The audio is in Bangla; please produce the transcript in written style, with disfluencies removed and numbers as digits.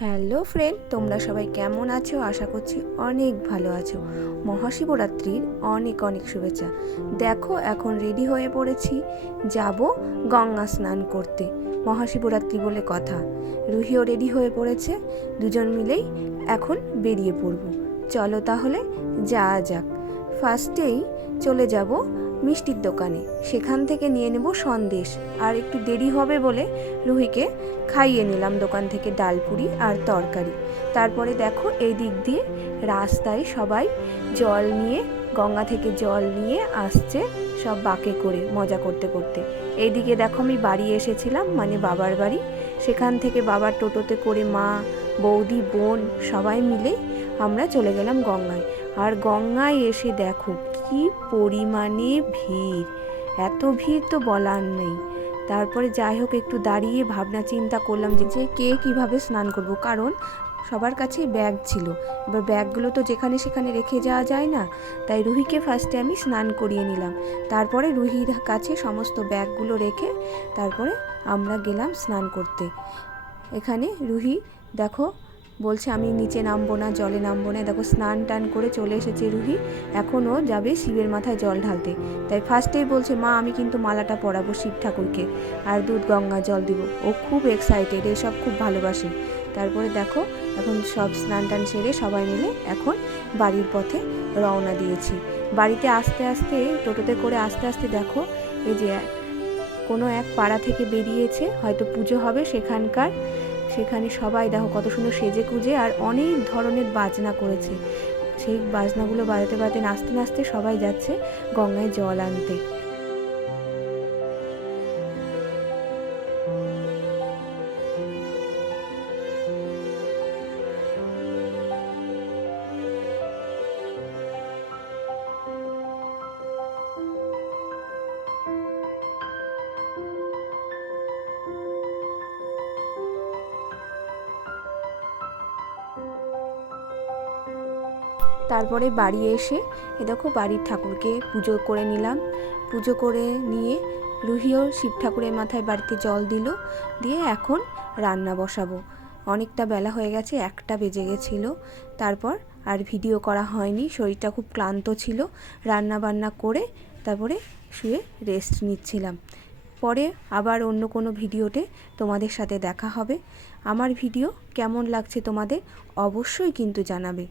হ্যালো ফ্রেন্ড, তোমরা সবাই কেমন আছো? আশা করছি অনেক ভালো আছো। মহাশিবরাত্রির অনেক অনেক শুভেচ্ছা। দেখো এখন রেডি হয়ে পড়েছি, যাব গঙ্গা স্নান করতে। মহাশিবরাত্রি বলে কথা। রুহিও রেডি হয়ে পড়েছে, দুজন মিলেই এখন বেরিয়ে পড়ব। চলো তাহলে যাওয়া যাক। ফার্স্টেই চলে যাব মিষ্টির দোকানে, সেখান থেকে নিয়ে নেব সন্দেশ। আর একটু দেরি হবে বলে রুহিকে খাইয়ে নিলাম দোকান থেকে ডালপুরি আর তরকারি। তারপরে দেখো এই দিক দিয়ে রাস্তায় সবাই জল নিয়ে, গঙ্গা থেকে জল নিয়ে আসছে, সব বাঁকে করে মজা করতে করতে। এইদিকে দেখো আমি বাড়ি এসেছিলাম, মানে বাবার বাড়ি। সেখান থেকে বাবার টোটোতে করে মা, বৌদি, বোন সবাই মিলে আমরা চলে গেলাম গঙ্গায়। আর গঙ্গায় এসে দেখো কি পরিমাণে ভিড়, এত ভিড় তো বলার নেই। তারপরে যাই হোক একটু দাঁড়িয়ে ভাবনা চিন্তা করলাম যে কে কিভাবে স্নান করব, কারণ সবার কাছেই ব্যাগ ছিল। এবার ব্যাগগুলো তো যেখানে সেখানে রেখে যাওয়া যায় না, তাই রুহিকে ফার্স্টে আমি স্নান করিয়ে নিলাম। তারপরে রুহির কাছে সমস্ত ব্যাগগুলো রেখে তারপরে আমরা গেলাম স্নান করতে। এখানে রুহি দেখো বলছে আমি নিচে নামবো না, জলে নামবো না। দেখো স্নান টান করে চলে এসেছে রুহি, এখনও যাবে শিবের মাথায় জল ঢালতে। তাই ফার্স্টেই বলছে মা আমি কিন্তু মালাটা পরাবো শিব ঠাকুরকে, আর দুধ গঙ্গা জল দিব। ও খুব এক্সাইটেড, এসব খুব ভালোবাসে। তারপরে দেখো এখন সব স্নান টান সেরে সবাই মিলে এখন বাড়ির পথে রওনা দিয়েছি। বাড়িতে আস্তে আস্তে টোটোতে করে আস্তে আস্তে দেখো এই যে কোনো এক পাড়া থেকে বেরিয়েছে, হয়তো পুজো হবে সেখানকার। সেখানে সবাই দেখো কত সুন্দর সেজে কুজে আর অনেক ধরনের বাজনা করেছে। সেই বাজনাগুলো বাজাতে বাজাতে নাচতে নাচতে সবাই যাচ্ছে গঙ্গায় জল আনতে। তারপরে বাড়ি এসে দেখো বাড়ির ঠাকুরকে পুজো করে নিলাম। পুজো করে নিয়ে রুহিও শিব ঠাকুরের মাথায় বাড়িতে জল দিল, দিয়ে এখন রান্না বসাবো। অনেকটা বেলা হয়ে গেছে, 1টা বেজে গেছিলো। তারপর আর ভিডিও করা হয়নি, শরীরটা খুব ক্লান্ত ছিল। রান্না বান্না করে তারপরে শুয়ে রেস্ট নিচ্ছিলাম। পরে আবার অন্য কোনো ভিডিওতে তোমাদের সাথে দেখা হবে। আমার ভিডিও কেমন লাগছে তোমাদের অবশ্যই কিন্তু জানাবে।